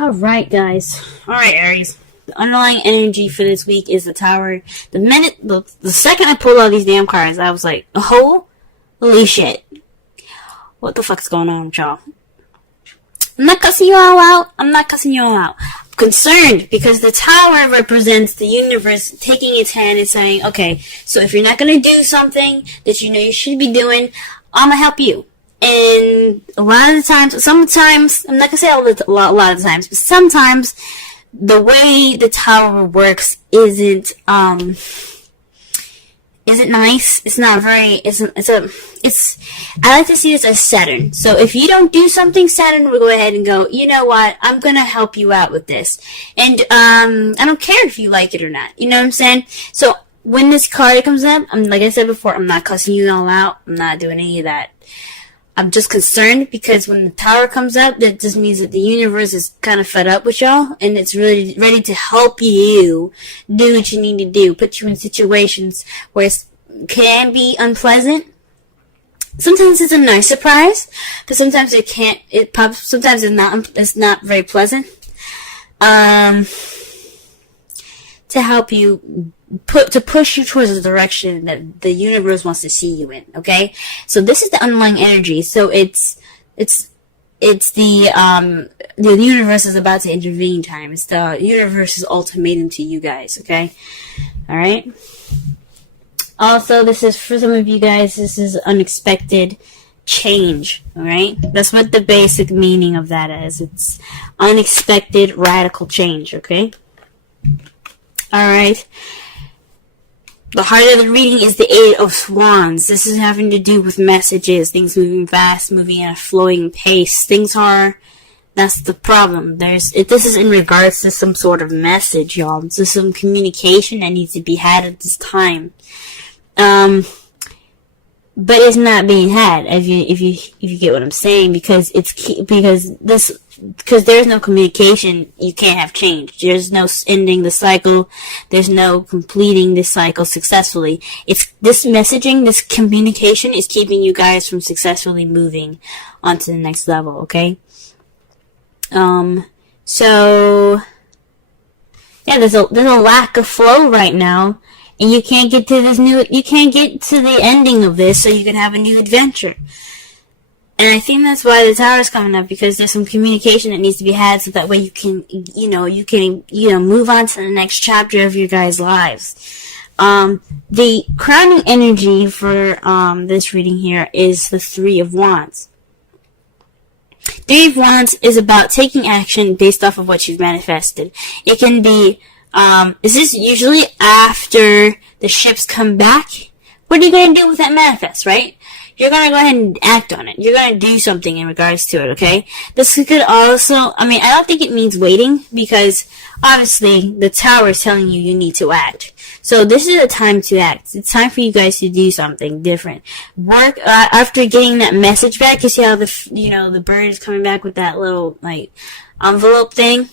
Alright, guys. Alright, Aries. The underlying energy for this week is the Tower. The second I pulled all these damn cards, I was like, holy shit. What the fuck's going on with y'all? I'm not cussing you all out. I'm concerned because the Tower represents the universe taking its hand and saying, okay, so if you're not going to do something that you know you should be doing, I'm going to help you. And a lot of the times, sometimes, I'm not going to say a lot of the times, but sometimes the way the Tower works isn't nice. It's not very, I like to see this as Saturn. So if you don't do something, Saturn will go ahead and go, you know what, I'm gonna help you out with this. And, I don't care if you like it or not. You know what I'm saying? So when this card comes up, like I said before, I'm not cussing you all out. I'm not doing any of that. I'm just concerned because when the Tower comes up, that just means that the universe is kind of fed up with y'all, and it's really ready to help you do what you need to do, put you in situations where it can be unpleasant. Sometimes it's a nice surprise, but sometimes sometimes it's not very pleasant. To help you to push you towards the direction that the universe wants to see you in, okay? So this is the underlying energy. So it's the universe is about to intervene time. It's the universe's ultimatum to you guys, okay? Alright? Also, this is, for some of you guys, this is unexpected change, alright? That's what the basic meaning of that is. It's unexpected radical change, okay? Alright? The heart of the reading is the Eight of Wands. This is having to do with messages, things moving fast, moving at a flowing pace. That's the problem. This is in regards to some sort of message, y'all. This is some communication that needs to be had at this time. But it's not being had, if you get what I'm saying, because there's no communication, you can't have change. There's no ending the cycle. There's no completing this cycle successfully. It's this messaging, this communication is keeping you guys from successfully moving on to the next level, okay? So yeah, there's a lack of flow right now, and you can't get to the ending of this so you can have a new adventure. And I think that's why the Tower is coming up, because there's some communication that needs to be had, so that way you can move on to the next chapter of your guys' lives. The crowning energy for this reading here is the Three of Wands. Three of Wands is about taking action based off of what you've manifested. It can be, this is usually after the ships come back. What are you going to do with that manifest, right? You're going to go ahead and act on it. You're going to do something in regards to it, okay? This could also, I don't think it means waiting, because obviously the Tower is telling you need to act. So this is a time to act. It's time for you guys to do something different. Work, after getting that message back, you see how the bird is coming back with that little, envelope thing?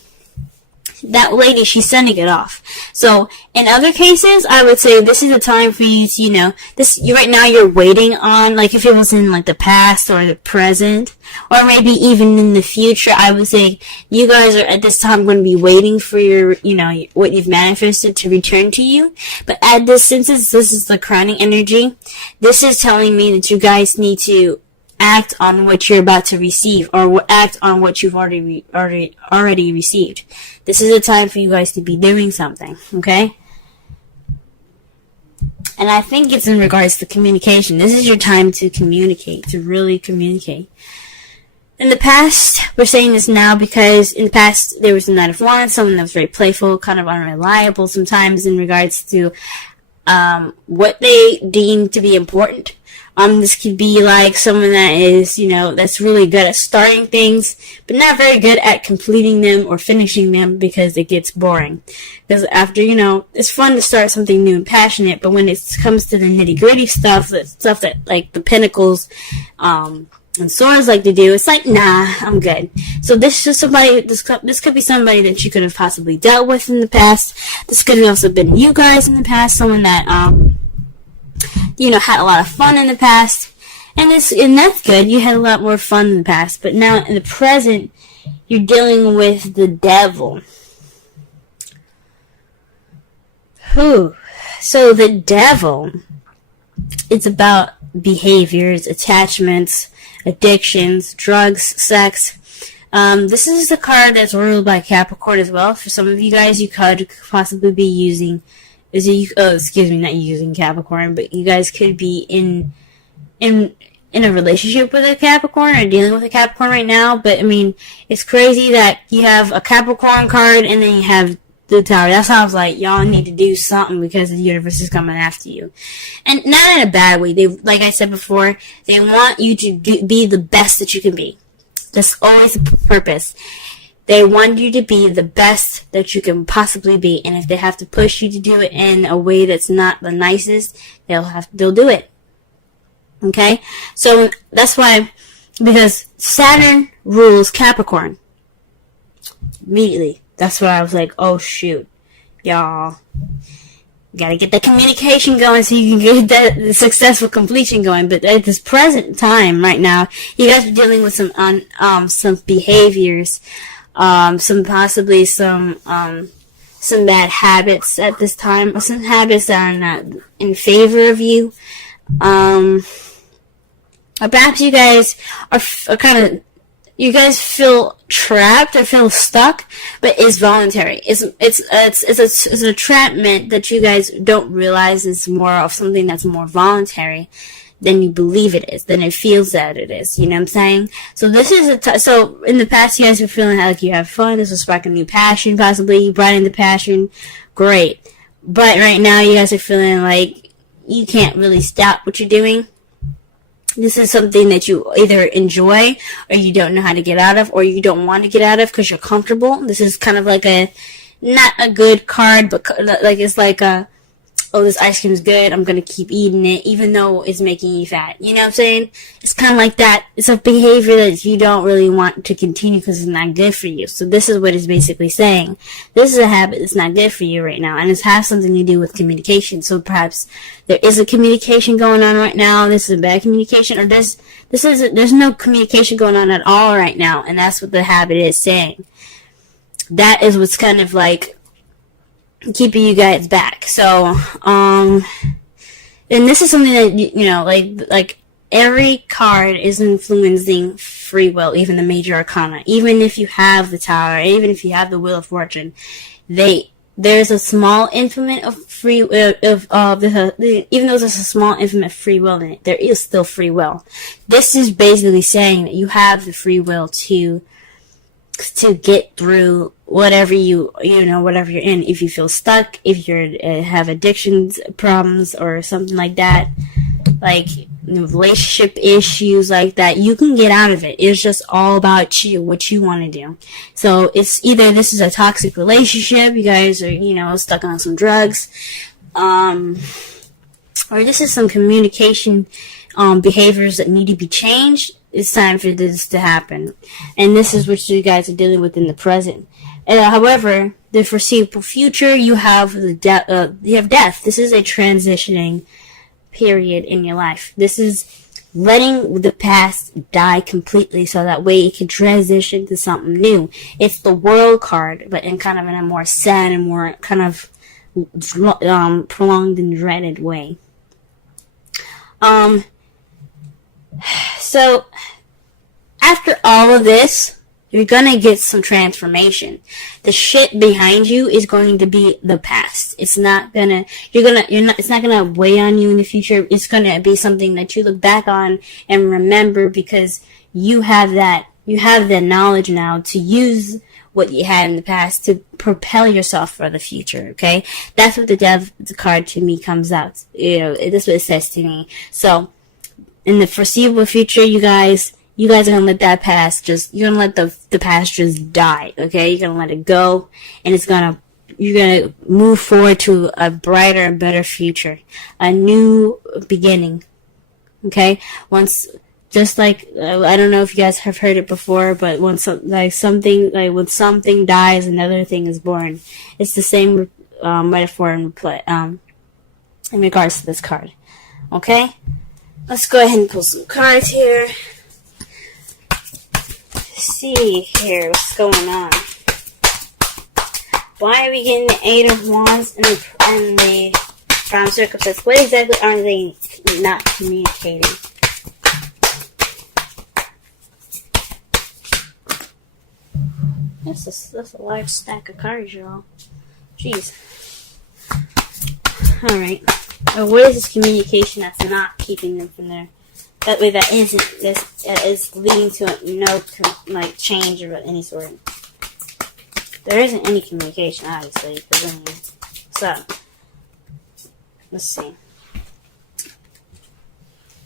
That lady, she's sending it off. So, in other cases, I would say this is a time for you to, right now you're waiting on, if it was in, the past or the present, or maybe even in the future, I would say you guys are at this time going to be waiting for your, what you've manifested to return to you. But since this is the crowning energy, this is telling me that you guys need to act on what you're about to receive, or act on what you've already received. This is a time for you guys to be doing something, okay? And I think it's in regards to communication. This is your time to communicate, to really communicate. In the past, we're saying this now because in the past there was a Knight of Wands, someone that was very playful, kind of unreliable sometimes in regards to what they deem to be important. This could be someone that is, that's really good at starting things, but not very good at completing them or finishing them, because it gets boring. Because after, it's fun to start something new and passionate, but when it comes to the nitty-gritty stuff that the Pentacles, and Swords like to do, it's nah, I'm good. So this is somebody, this could be somebody that you could have possibly dealt with in the past. This could have also been you guys in the past, someone that, had a lot of fun in the past, and that's good. You had a lot more fun in the past, but now in the present, you're dealing with the devil. Whew. So the devil, it's about behaviors, attachments, addictions, drugs, sex. This is the card that's ruled by Capricorn as well. For some of you guys, you could possibly be using, not using Capricorn, but you guys could be in a relationship with a Capricorn or dealing with a Capricorn right now. But I mean, it's crazy that you have a Capricorn card and then you have the Tower. That's how I was like, y'all need to do something because the universe is coming after you. And not in a bad way. They, like I said before, they want you to be the best that you can be. That's always the purpose. They want you to be the best that you can possibly be. And if they have to push you to do it in a way that's not the nicest, they'll do it. Okay? So that's why, because Saturn rules Capricorn. Immediately. That's why I was like, oh shoot. Y'all gotta get the communication going so you can get that successful completion going. But at this present time right now, you guys are dealing with some behaviors, some bad habits at this time, or some habits that are not in favor of you. Or perhaps you guys are kind of, you guys feel trapped or feel stuck, but it's voluntary. It's an entrapment that you guys don't realize is more of something that's more voluntary than you believe it is, than it feels that it is. You know what I'm saying? So this is so in the past you guys were feeling like you have fun. This will spark a new passion, possibly. You brought in the passion. Great. But right now you guys are feeling like you can't really stop what you're doing. This is something that you either enjoy or you don't know how to get out of, or you don't want to get out of because you're comfortable. This is kind of like not a good card, but like it's like oh, this ice cream is good, I'm going to keep eating it even though it's making you fat. You know what I'm saying? It's kind of like that. It's a behavior that you don't really want to continue because it's not good for you. So this is what it's basically saying. This is a habit that's not good for you right now, and it has something to do with communication. So perhaps there is a communication going on right now. This is a bad communication, or there's no communication going on at all right now, and that's what the habit is saying. That is what's kind of like keeping you guys back. So, and this is something that, you know, like every card is influencing free will, even the major arcana. Even if you have the Tower, even if you have the Wheel of Fortune, there's a small infinite of free even though there's a small infinite free will in it, there is still free will. This is basically saying that you have the free will to get through whatever whatever you're in. If you feel stuck, if you have addictions problems or something like that, like relationship issues like that, you can get out of it. It's just all about you, what you want to do. So it's either this is a toxic relationship, you guys are stuck on some drugs, or this is some communication behaviors that need to be changed. It's time for this to happen, and this is what you guys are dealing with in the present. However, the foreseeable future, you have death. This is a transitioning period in your life. This is letting the past die completely, so that way it can transition to something new. It's the World card, but in kind of in a more sad and more kind of prolonged and dreaded way. So, after all of this, you're gonna get some transformation. The shit behind you is going to be the past. It's not gonna weigh on you in the future. It's gonna be something that you look back on and remember, because you have that knowledge now to use what you had in the past to propel yourself for the future. Okay, that's what the card to me comes out. That's what it says to me. So, in the foreseeable future, you guys are gonna let that past you're gonna let the past just die, okay? You're gonna let it go, and you're gonna move forward to a brighter and better future, a new beginning, okay? Just like, I don't know if you guys have heard it before, but when something dies, another thing is born. It's the same metaphor in regards to this card, okay? Let's go ahead and pull some cards here. see here what's going on. Why are we getting the Eight of Wands and the Prime Circumstance? What exactly are they not communicating? That's a large stack of cards, y'all. Jeez. Alright. What is this communication that's not keeping them from there? That way that is leading to no change of any sort. There isn't any communication, obviously. So, let's see.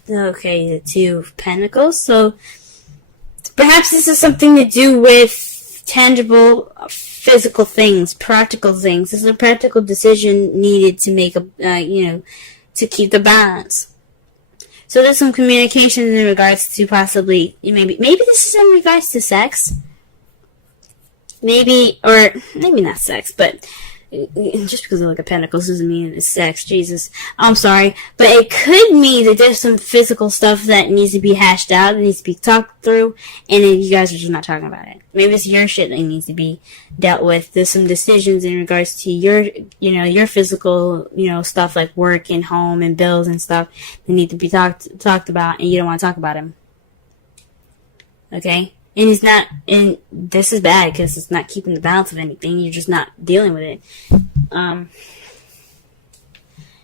Okay, the Two of Pentacles. So, perhaps this is something to do with tangible, physical things, practical things. This is a practical decision needed to make to keep the balance. So there's some communication in regards to possibly, maybe this is in regards to sex. Maybe not sex, but just because I look at pentacles doesn't mean it's sex. Jesus, I'm sorry, but it could mean that there's some physical stuff that needs to be hashed out, that needs to be talked through, and then you guys are just not talking about it. Maybe it's your shit that needs to be dealt with. There's some decisions in regards to your physical, stuff like work and home and bills and stuff that need to be talked about, and you don't want to talk about them. Okay? And this is bad because it's not keeping the balance of anything. You're just not dealing with it.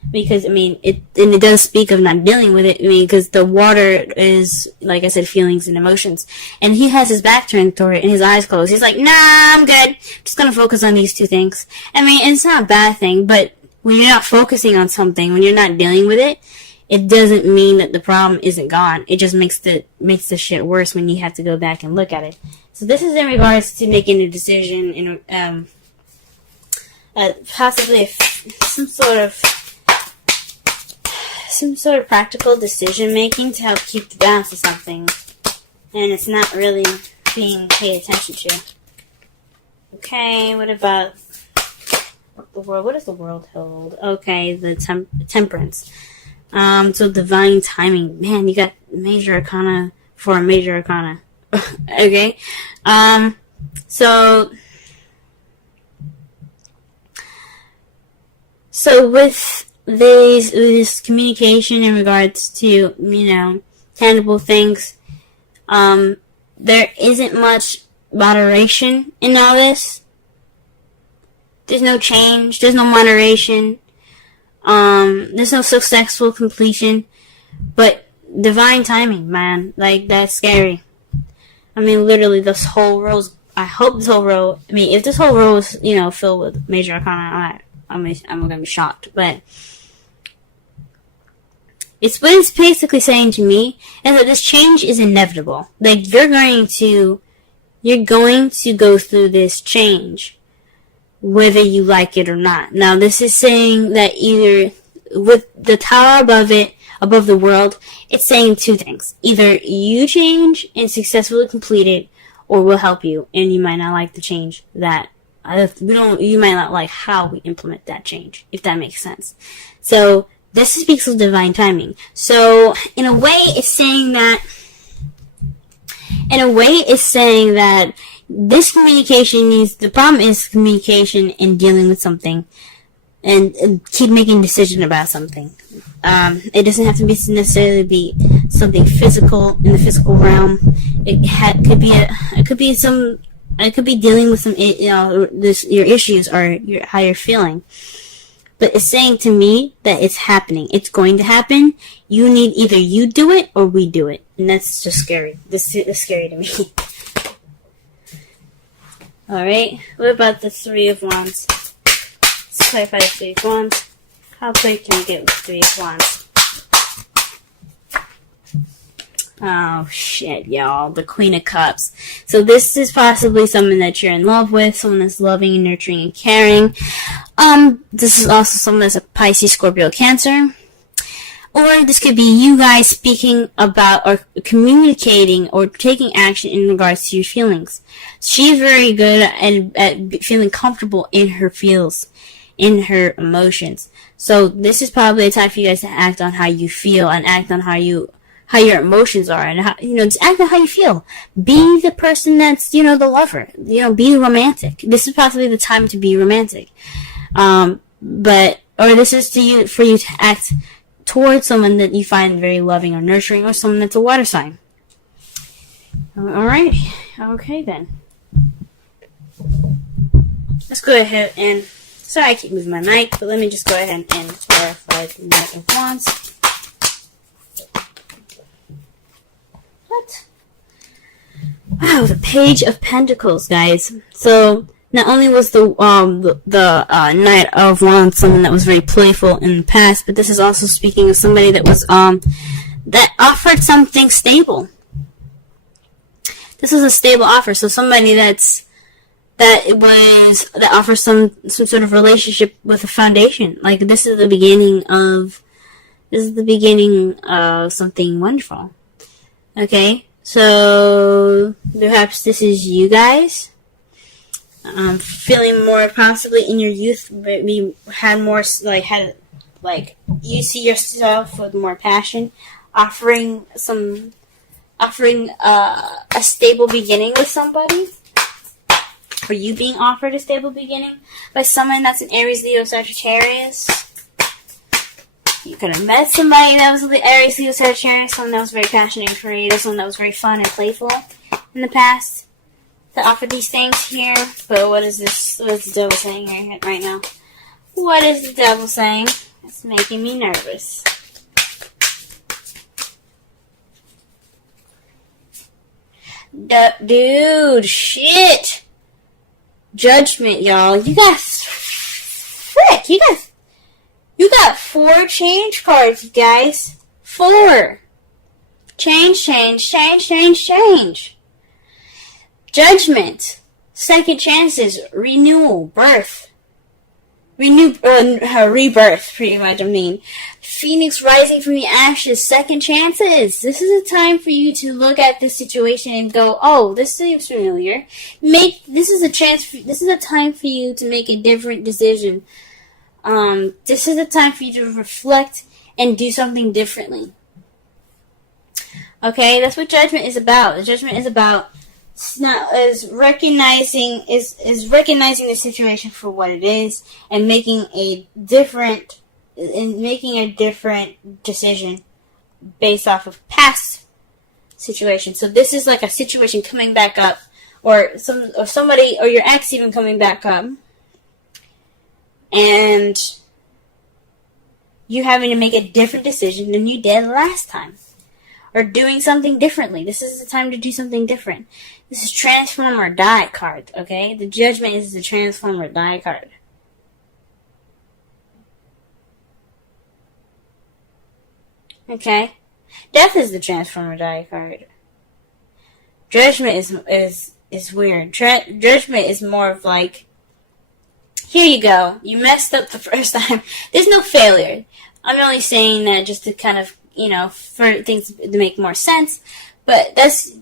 Because, it does speak of not dealing with it. Because the water is, like I said, feelings and emotions. And he has his back turned toward it and his eyes closed. He's like, nah, I'm good. Just gonna focus on these two things. It's not a bad thing, but when you're not focusing on something, when you're not dealing with it, it doesn't mean that the problem isn't gone. It just makes the shit worse when you have to go back and look at it. So this is in regards to making a decision and possibly some sort of practical decision making to help keep the balance of something, and it's not really being paid attention to. Okay, what about the world? What does the world hold? Okay, the temperance. So divine timing. Man, you got major arcana for a major arcana. Okay. So with this communication in regards to, tangible things, there isn't much moderation in all this. There's no change. There's no moderation. There's no successful completion, but divine timing, man, that's scary. Literally, this whole row, I hope this whole row, if this whole row is, filled with major arcana, I'm gonna be shocked, but what it's basically saying to me is that this change is inevitable. You're going to go through this change, whether you like it or not. Now, this is saying that either with the tower above the world, it's saying two things. Either you change and successfully complete it, or we'll help you, and you might not like the change that you might not like how we implement that change, if that makes sense. So this speaks of divine timing. So in a way, it's saying that this communication the problem is communication and dealing with something and keep making decisions about something. It doesn't have to necessarily be something physical in the physical realm. It could be dealing with some, your issues or how you're feeling. But it's saying to me that it's happening. It's going to happen. Either you do it or we do it. And that's just scary. That's scary to me. Alright, what about the Three of Wands? Let's clarify the Three of Wands. How quick can we get with Three of Wands? Oh, shit, y'all. The Queen of Cups. So this is possibly someone that you're in love with, someone that's loving and nurturing and caring. This is also someone that's a Pisces, Scorpio, Cancer. Or this could be you guys speaking about or communicating or taking action in regards to your feelings. She's very good at feeling comfortable in her feels, in her emotions. So this is probably a time for you guys to act on how you feel and act on how how your emotions are, and how, just act out how you feel. Be the person that's, the lover. Be romantic. This is possibly the time to be romantic. Or this is for you to act towards someone that you find very loving or nurturing, or someone that's a water sign. Alright. Okay then. Let's go ahead and, sorry I keep moving my mic, but let me just go ahead and clarify the Knight of Wands. What? Wow, the Page of Pentacles, guys. So, not only was the Knight of Wands someone that was very playful in the past, but this is also speaking of somebody that was, that offered something stable. This was a stable offer, so somebody that offers some sort of relationship with a foundation. Like, this is the beginning of something wonderful. Okay, so perhaps this is you guys. Feeling more possibly in your youth, maybe you see yourself with more passion, offering a stable beginning with somebody. For you being offered a stable beginning by someone that's an Aries, Leo, Sagittarius. You could have met somebody that was the Aries, Leo, Sagittarius, someone that was very passionate and creative, someone that was very fun and playful in the past, that offered these things here. But what is this? What is the devil saying right now? What is the devil saying? It's making me nervous. Dude, shit. Judgment, y'all. You got 4 change cards, you guys. 4. Change. Judgment. Second chances. Renewal. Birth. Rebirth, pretty much, Phoenix rising from the ashes. Second chances. This is a time for you to look at this situation and go, oh, this seems familiar. This is a time for you to make a different decision. This is a time for you to reflect and do something differently. Okay, that's what judgment is about. The judgment is about recognizing the situation for what it is and making a different decision based off of past situations. So this is like a situation coming back up, or somebody or your ex even coming back up, and you having to make a different decision than you did last time. Or doing something differently. This is the time to do something different. This is transform or die card, okay? The judgment is the transform or die card. Okay? Death is the transform or die card. Judgment is weird. Judgment is more of like, here you go. You messed up the first time. There's no failure. I'm only saying that just to kind of, for things to make more sense. But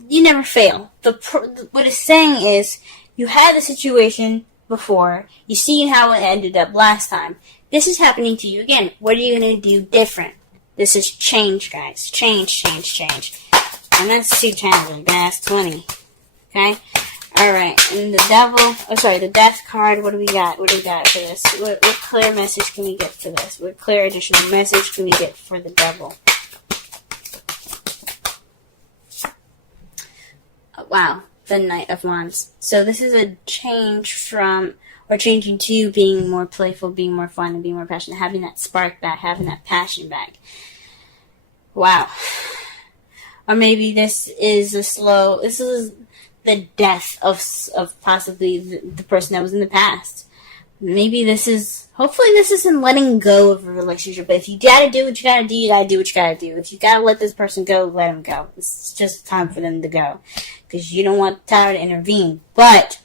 you never fail. What it's saying is, you had the situation before. You see how it ended up last time. This is happening to you again. What are you going to do different? This is change, guys. Change. And that's 2 times. That's 20. Okay? Alright. And the death card. What do we got? What do we got for this? What clear message can we get for this? What clear additional message can we get for the devil? Wow, the Knight of Wands. So this is a change from, or changing to being more playful, being more fun, and being more passionate, having that spark back, having that passion back. Wow. Or maybe this is the death of possibly the person that was in the past. Maybe hopefully this isn't letting go of a relationship, but if you gotta do what you gotta do, you gotta do what you gotta do. If you gotta let this person go, let them go. It's just time for them to go. Because you don't want the tower to intervene. But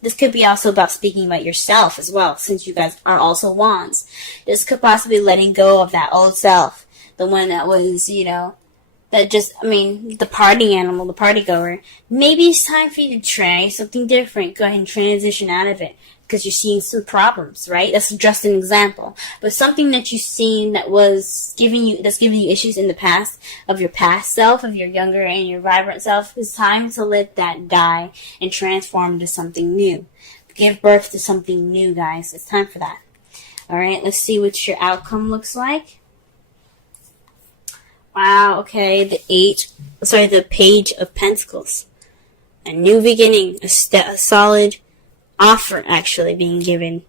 this could be also about speaking about yourself as well, since you guys are also wands. This could possibly letting go of that old self. The one that was, that just, I mean, the party animal, the party goer, maybe it's time for you to try something different. Go ahead and transition out of it because you're seeing some problems, right? That's just an example. But something that you've seen that's giving you issues in the past, of your past self, of your younger and your vibrant self, it's time to let that die and transform into something new. Give birth to something new, guys. It's time for that. All right, let's see what your outcome looks like. Wow, okay, the Page of Pentacles. A new beginning, a solid offer actually being given.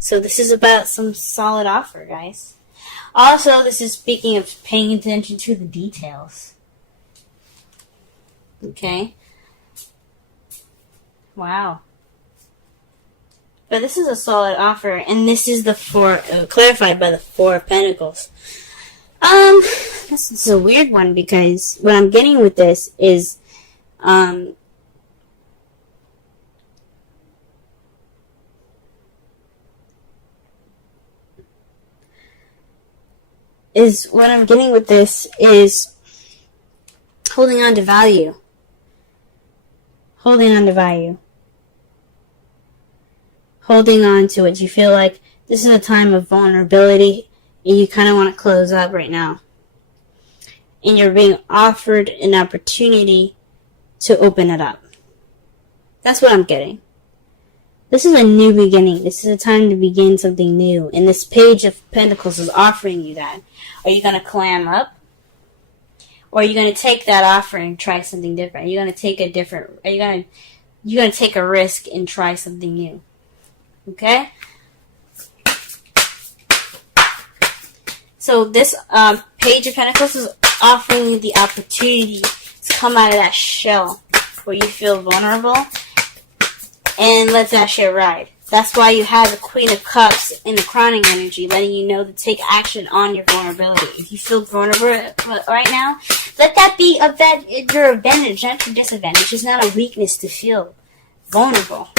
So this is about some solid offer, guys. Also, this is speaking of paying attention to the details. Okay. Wow. But this is a solid offer, and this is the clarified by the Four of Pentacles. This is a weird one because what I'm getting with this is, holding on to value. Holding on to value. Holding on to it. You feel like this is a time of vulnerability and you kind of want to close up right now. And you're being offered an opportunity to open it up. That's what I'm getting. This is a new beginning. This is a time to begin something new. And this Page of Pentacles is offering you that. Are you going to clam up? Or are you going to take that offer and try something different? Are you going to take you're going to take a risk and try something new? Okay? So this Page of Pentacles is offering you the opportunity to come out of that shell where you feel vulnerable and let that shit ride. That's why you have the Queen of Cups in the crowning energy, letting you know to take action on your vulnerability. If you feel vulnerable right now, let that be your advantage, not your disadvantage. It's not a weakness to feel vulnerable.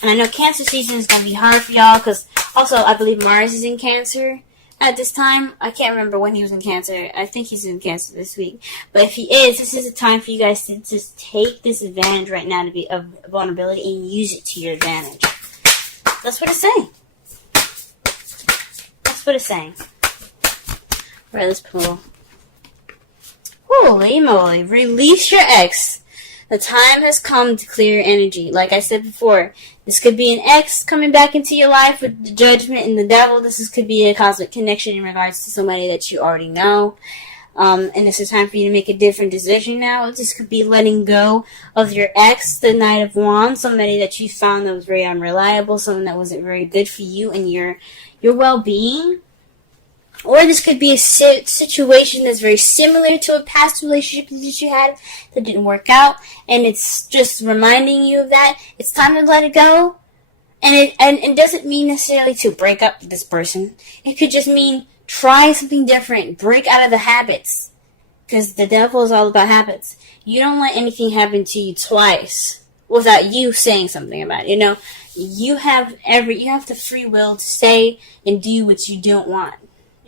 And I know Cancer season is going to be hard for y'all because also I believe Mars is in Cancer at this time. I can't remember when he was in Cancer. I think he's in Cancer this week. But if he is, this is a time for you guys to just take this advantage right now to be of vulnerability and use it to your advantage. That's what it's saying. That's what it's saying. Alright, let's pull. Holy moly. Release your ex. The time has come to clear energy. Like I said before, this could be an ex coming back into your life with the Judgment and the Devil. Could be a cosmic connection in regards to somebody that you already know. And this is time for you to make a different decision now. This could be letting go of your ex, the Knight of Wands, somebody that you found that was very unreliable, someone that wasn't very good for you and your well-being. Or this could be a situation that's very similar to a past relationship that you had that didn't work out, and it's just reminding you of that. It's time to let it go. And it doesn't mean necessarily to break up with this person. It could just mean try something different. Break out of the habits. Because the Devil is all about habits. You don't let anything happen to you twice without you saying something about it. You know, you have the free will to say and do what you don't want.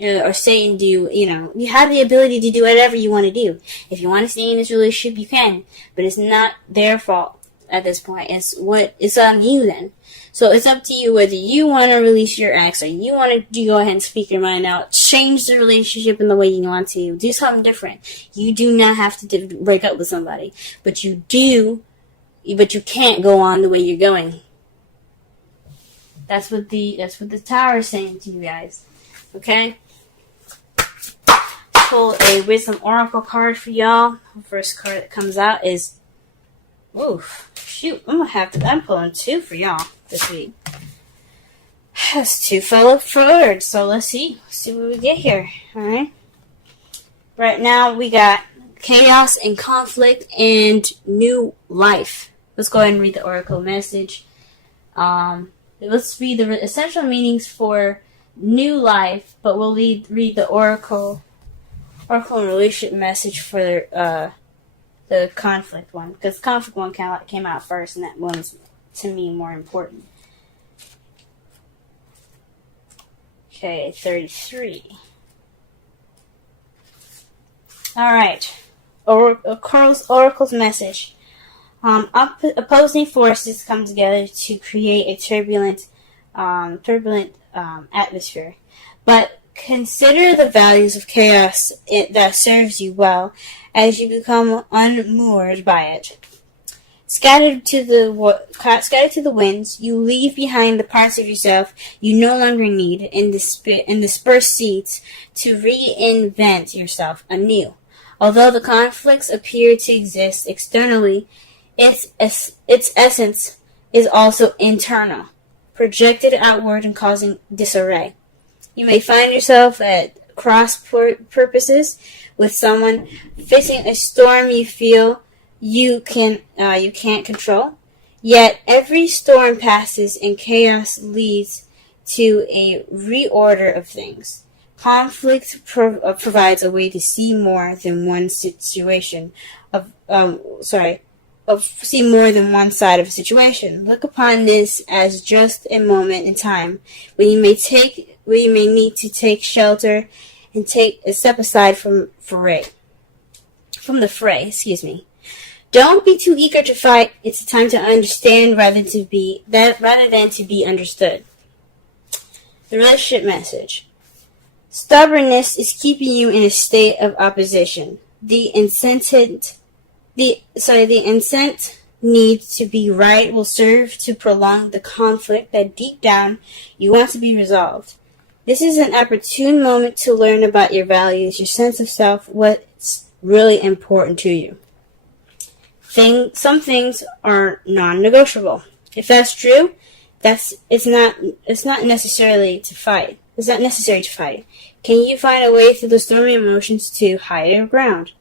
Or say and do, you have the ability to do whatever you want to do. If you want to stay in this relationship, you can. But it's not their fault at this point. It's on you then. So it's up to you whether you want to release your ex or you want to go ahead and speak your mind out. Change the relationship in the way you want to. Do something different. You do not have to break up with somebody. But you can't go on the way you're going. That's what the Tower is saying to you guys. Okay? Pull a Wisdom Oracle card for y'all. The first card that comes out is, oof, shoot, I'm pulling two for y'all this week. That's two fellow forward, so let's see what we get here. Alright. Right now we got chaos and conflict and new life. Let's go ahead and read the Oracle message. Let's read the essential meanings for new life, but we'll read the Oracle and relationship message for the conflict one, because the conflict one came out first, and that one's to me more important. Okay, 33. Alright. Oracle's message. Opposing forces come together to create a turbulent atmosphere. But consider the values of chaos that serves you well as you become unmoored by it. Scattered to the winds, you leave behind the parts of yourself you no longer need and disperse seeds to reinvent yourself anew. Although the conflicts appear to exist externally, its essence is also internal, projected outward and causing disarray. You may find yourself at cross purposes with someone facing a storm you feel you can't control. Yet every storm passes and chaos leads to a reorder of things. Conflict provides a way to see more than one situation see more than one side of a situation. Look upon this as just a moment in time when you may need to take shelter and take a step aside from the fray. Excuse me. Don't be too eager to fight. It's a time to understand rather than to be understood. The relationship message. Stubbornness is keeping you in a state of opposition. The incent need to be right will serve to prolong the conflict that deep down you want to be resolved. This is an opportune moment to learn about your values, your sense of self, what's really important to you. Some things are non-negotiable. If that's true, it's not necessary to fight. Can you find a way through the stormy emotions to higher ground?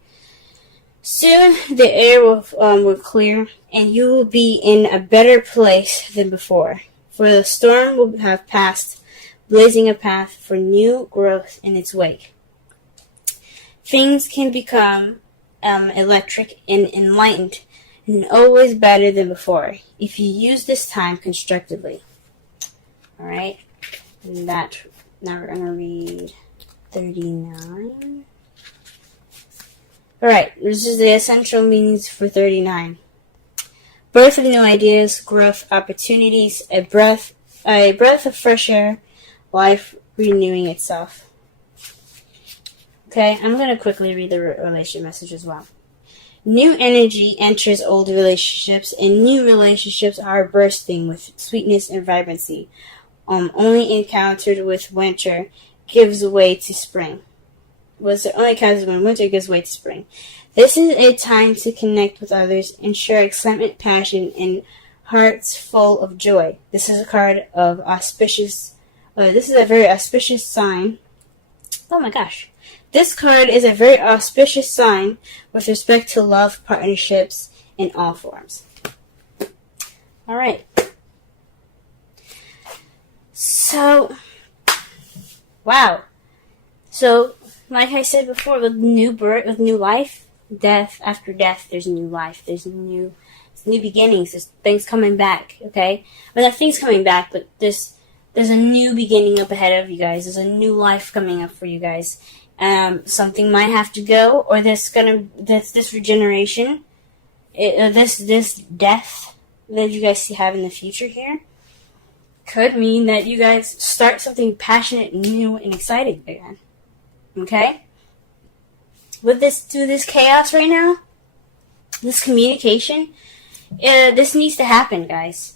Soon the air will clear, and you will be in a better place than before. For the storm will have passed, blazing a path for new growth in its wake. Things can become electric and enlightened, and always better than before, if you use this time constructively. Alright, now we're going to read 39. Alright, this is the essential meanings for 39. Birth of new ideas, growth, opportunities, a breath of fresh air, life renewing itself. Okay, I'm going to quickly read the relationship message as well. New energy enters old relationships, and new relationships are bursting with sweetness and vibrancy. Only encountered with winter gives way to spring. Only encountered when winter gives way to spring. This is a time to connect with others and share excitement, passion, and hearts full of joy. This is a card of auspicious. This is a very auspicious sign. Oh my gosh. This card is a very auspicious sign with respect to love partnerships in all forms. Alright. So, wow. So, like I said before, with new birth, with new life, death, after death, there's new life. There's new beginnings. There's things coming back, okay? Well, not things coming back, but there's a new beginning up ahead of you guys. There's a new life coming up for you guys. Something might have to go, or this regeneration, this death that you guys have in the future here, could mean that you guys start something passionate, new, and exciting again. Okay? Through this chaos right now, this communication, this needs to happen, guys.